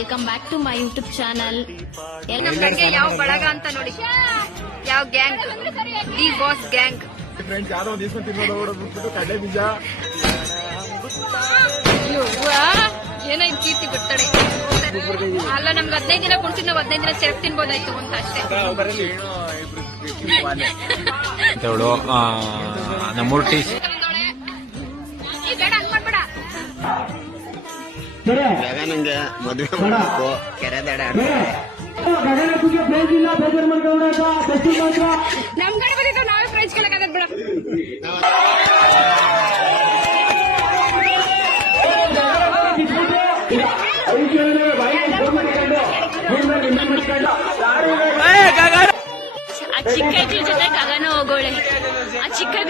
Welcome back to my YouTube channel. ನಮ್ ಬಗ್ಗೆ ಯಾವ ಬಳಗ ಅಂತ ನೋಡಿ, ಯಾವ gang, the boss gang. Friends ಯಾರೋ ಒಂದ್ ದಿವಸ ತಿನ್ನೋದು ಕಡಲೆ ಬೀಜ ಏನಾಯ್ತು ಕೀರ್ತಿ ಬಿಡ್ತಾಳೆ ಅಲ್ಲ. ನಮ್ಗೆ 15 ದಿನ ಕುಡ್ಸಿದ್ ನಾವು 15 ದಿನ ಸೆರಪ್ ತಿನ್ಬೋದಾಯ್ತು ಅಂತ ಅಷ್ಟೇ. ನಮ್ಮೂರ್ ಟೀ ನಂಗೆ ಮದುವೆ ಮಾಡಬೇಕು ಕೆರೆ ದಡ ನಮ್ ಕಡೆ ಬಂದಿದ್ದು ನಾವೇ ಪ್ರೈಸ್ ಕೇಳಕ್ಕಾಗದ್ ಬಿಡ. ಆ ಚಿಕ್ಕ ಜೊತೆ ಗಗನ ಹೋಗೋಳೆ. ಆ ಚಿಕ್ಕ